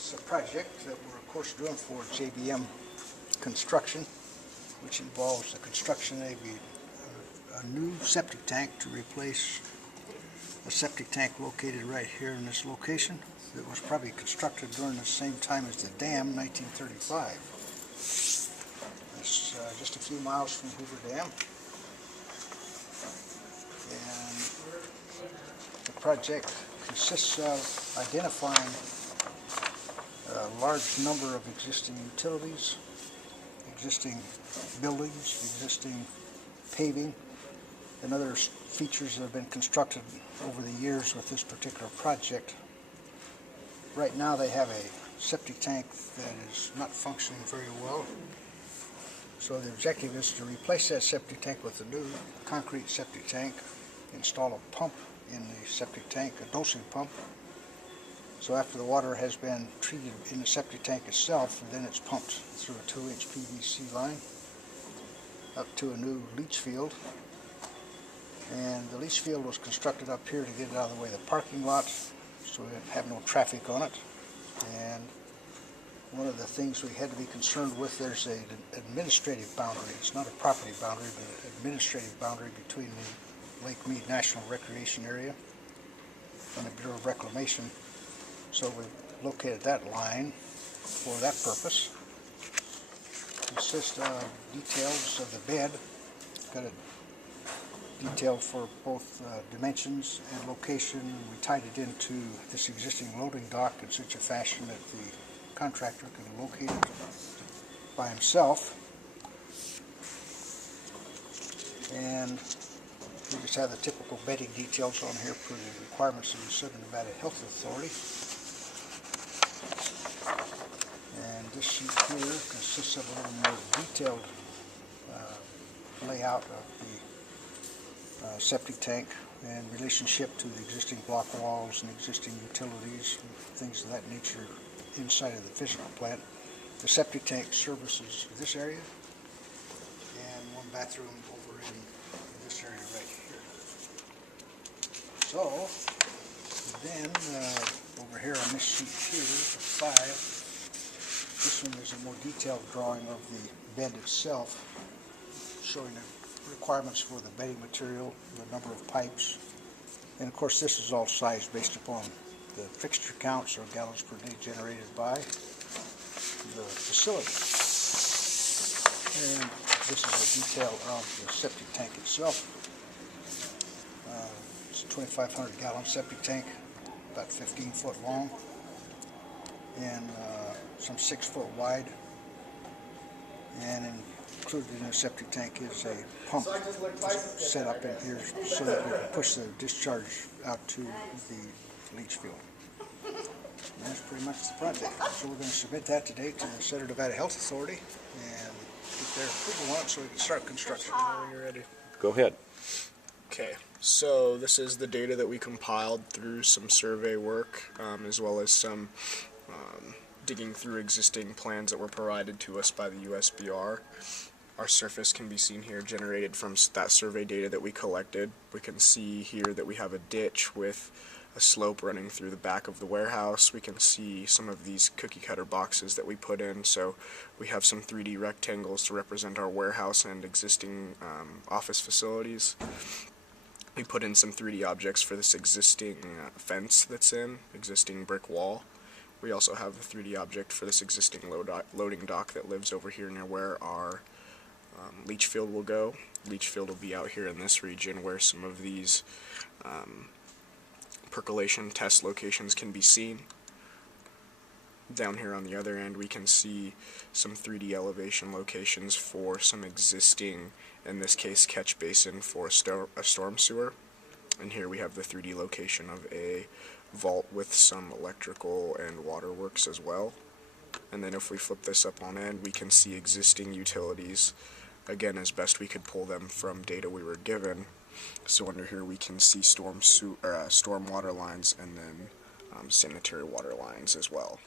This is a project that we're of course doing for JBM construction, which involves the construction of a new septic tank to replace a septic tank located right here in this location that was probably constructed during the same time as the dam, 1935. It's just a few miles from Hoover Dam. And the project consists of identifying a large number of existing utilities, existing buildings, existing paving, and other features that have been constructed over the years with this particular project. Right now they have a septic tank that is not functioning very well. So the objective is to replace that septic tank with a new concrete septic tank, install a pump in the septic tank, a dosing pump. So after the water has been treated in the septic tank itself, then it's pumped through a 2-inch PVC line up to a new leach field. And the leach field was constructed up here to get it out of the way of the parking lot, so we have no traffic on it. And one of the things we had to be concerned with, there's an administrative boundary. It's not a property boundary, but an administrative boundary between the Lake Mead National Recreation Area and the Bureau of Reclamation. So we located that line for that purpose. It consists of details of the bed. Got it detailed for both dimensions and location. We tied it into this existing loading dock in such a fashion that the contractor can locate it by himself. And we just have the typical bedding details on here for the requirements of the Southern Nevada Health Authority. And this sheet here consists of a little more detailed layout of the septic tank in relationship to the existing block walls and existing utilities and things of that nature inside of the physical plant. The septic tank services this area and one bathroom over in this area right here. So then over here on this sheet here, 5, this one is a more detailed drawing of the bed itself, showing the requirements for the bedding material, the number of pipes, and of course this is all sized based upon the fixture counts or gallons per day generated by the facility. And this is a detail of the septic tank itself. It's a 2,500 gallon septic tank, about 15 foot long and some 6 foot wide, and included in the septic tank is a pump set up in here so that we can push the discharge out to the leach field. And that's pretty much the project. So we're going to submit that today to the Southern Nevada Health Authority and get their approval on it so we can start construction. When you're ready. Go ahead. Okay, so this is the data that we compiled through some survey work, as well as some digging through existing plans that were provided to us by the US BoR. Our surface can be seen here, generated from that survey data that we collected. We can see here that we have a ditch with a slope running through the back of the warehouse. We can see some of these cookie cutter boxes that we put in, so we have some 3D rectangles to represent our warehouse and existing office facilities. We put in some 3D objects for this existing fence that's existing brick wall. We also have a 3D object for this existing loading dock that lives over here near where our leach field will go. Leach field will be out here in this region where some of these percolation test locations can be seen. Down here on the other end we can see some 3D elevation locations for some existing, in this case, catch basin for a storm sewer. And here we have the 3D location of a vault with some electrical and water works as well. And then if we flip this up on end, we can see existing utilities, again as best we could pull them from data we were given. So under here we can see storm water lines and then sanitary water lines as well.